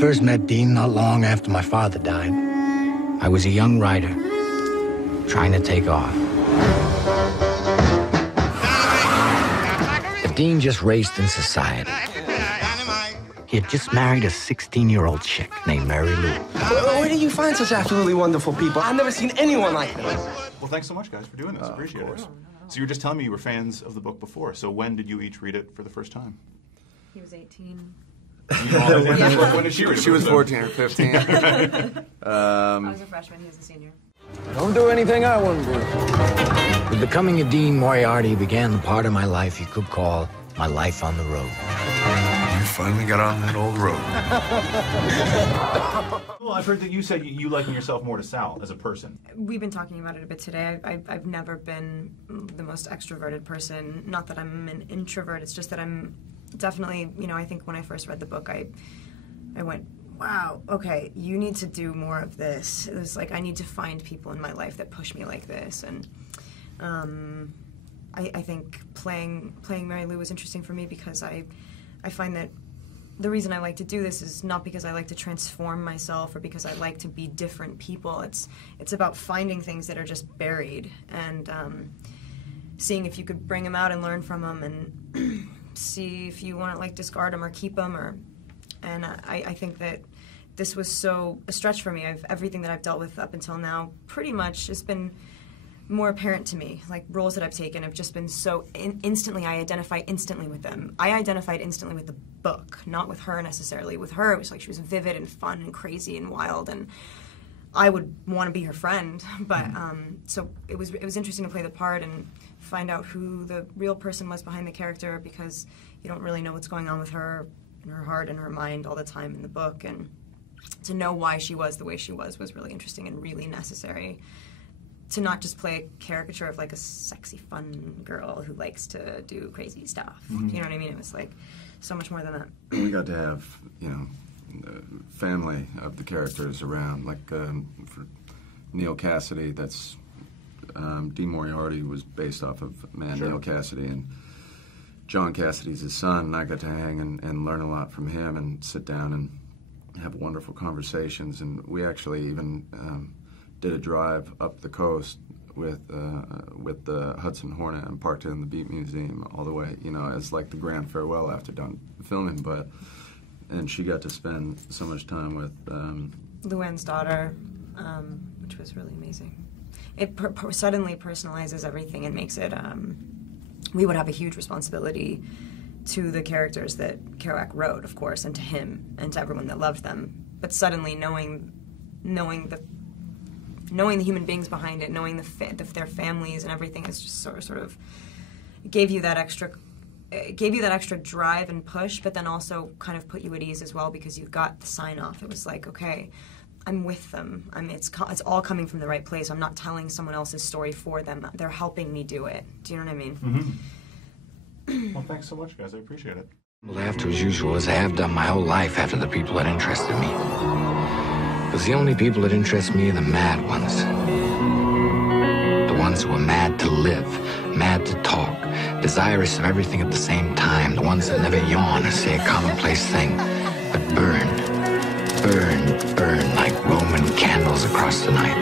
first met Dean not long after my father died. I was a young writer, trying to take off. But Dean just raced in society. He had just married a 16-year-old chick named Mary Lou. Where do you find such absolutely wonderful people? I've never seen anyone like them. Well, thanks so much, guys, for doing this. Appreciate it. So you were just telling me you were fans of the book before. So when did you each read it for the first time? He was 18. When did she read it? She was 14 or 15. I was a freshman, he was a senior. Don't do anything I wouldn't do. With becoming a Dean Moriarty began the part of my life you could call my life on the road. You finally got on that old road. Well, I've heard that you said you liken yourself more to Sal as a person. We've been talking about it a bit today. I've never been the most extroverted person. Not that I'm an introvert, it's just that I'm definitely, you know, I think when I first read the book, I went, wow, okay, you need to do more of this. It was like, I need to find people in my life that push me like this. And I think playing Mary Lou was interesting for me because I find that the reason I like to do this is not because I like to transform myself or because I like to be different people. It's about finding things that are just buried and seeing if you could bring them out and learn from them and see if you want to like discard them or keep them. And I think that this was so a stretch for me. Everything that I've dealt with up until now pretty much has been more apparent to me. Like roles that I've taken have just been so instantly, I identify instantly with them. I identified instantly with the book, not with her necessarily. With her, it was like she was vivid and fun and crazy and wild, and I would want to be her friend. But so it was interesting to play the part and find out who the real person was behind the character, because you don't really know what's going on with her in her heart and her mind all the time in the book, and to know why she was the way she was really interesting and really necessary. To not just play a caricature of like a sexy, fun girl who likes to do crazy stuff. You know what I mean? It was like so much more than that. We got to have, you know, the family of the characters around. Like for Neil Cassidy, that's Dean Moriarty was based off of Neil Cassidy, and John Cassidy's his son, and I got to hang and learn a lot from him and sit down and have wonderful conversations. And we actually even did a drive up the coast with the Hudson Hornet and parked it in the Beat Museum all the way, you know, as like the grand farewell after done filming. And she got to spend so much time with Luann's daughter, which was really amazing. It suddenly personalizes everything and makes it, we would have a huge responsibility to the characters that Kerouac wrote, of course, and to him and to everyone that loved them. But suddenly knowing the human beings behind it, knowing their families and everything, is just sort of gave you that extra drive and push, but then also kind of put you at ease as well, because you got the sign off. It was like, okay, I'm with them. It's all coming from the right place. I'm not telling someone else's story for them. They're helping me do it. Do you know what I mean? Well, thanks so much, guys. I appreciate it. Well, after as usual, as I have done my whole life after the people that interested me. Because the only people that interest me are the mad ones. The ones who are mad to live, mad to talk, desirous of everything at the same time. The ones that never yawn or say a commonplace thing, but burn like Roman candles across the night.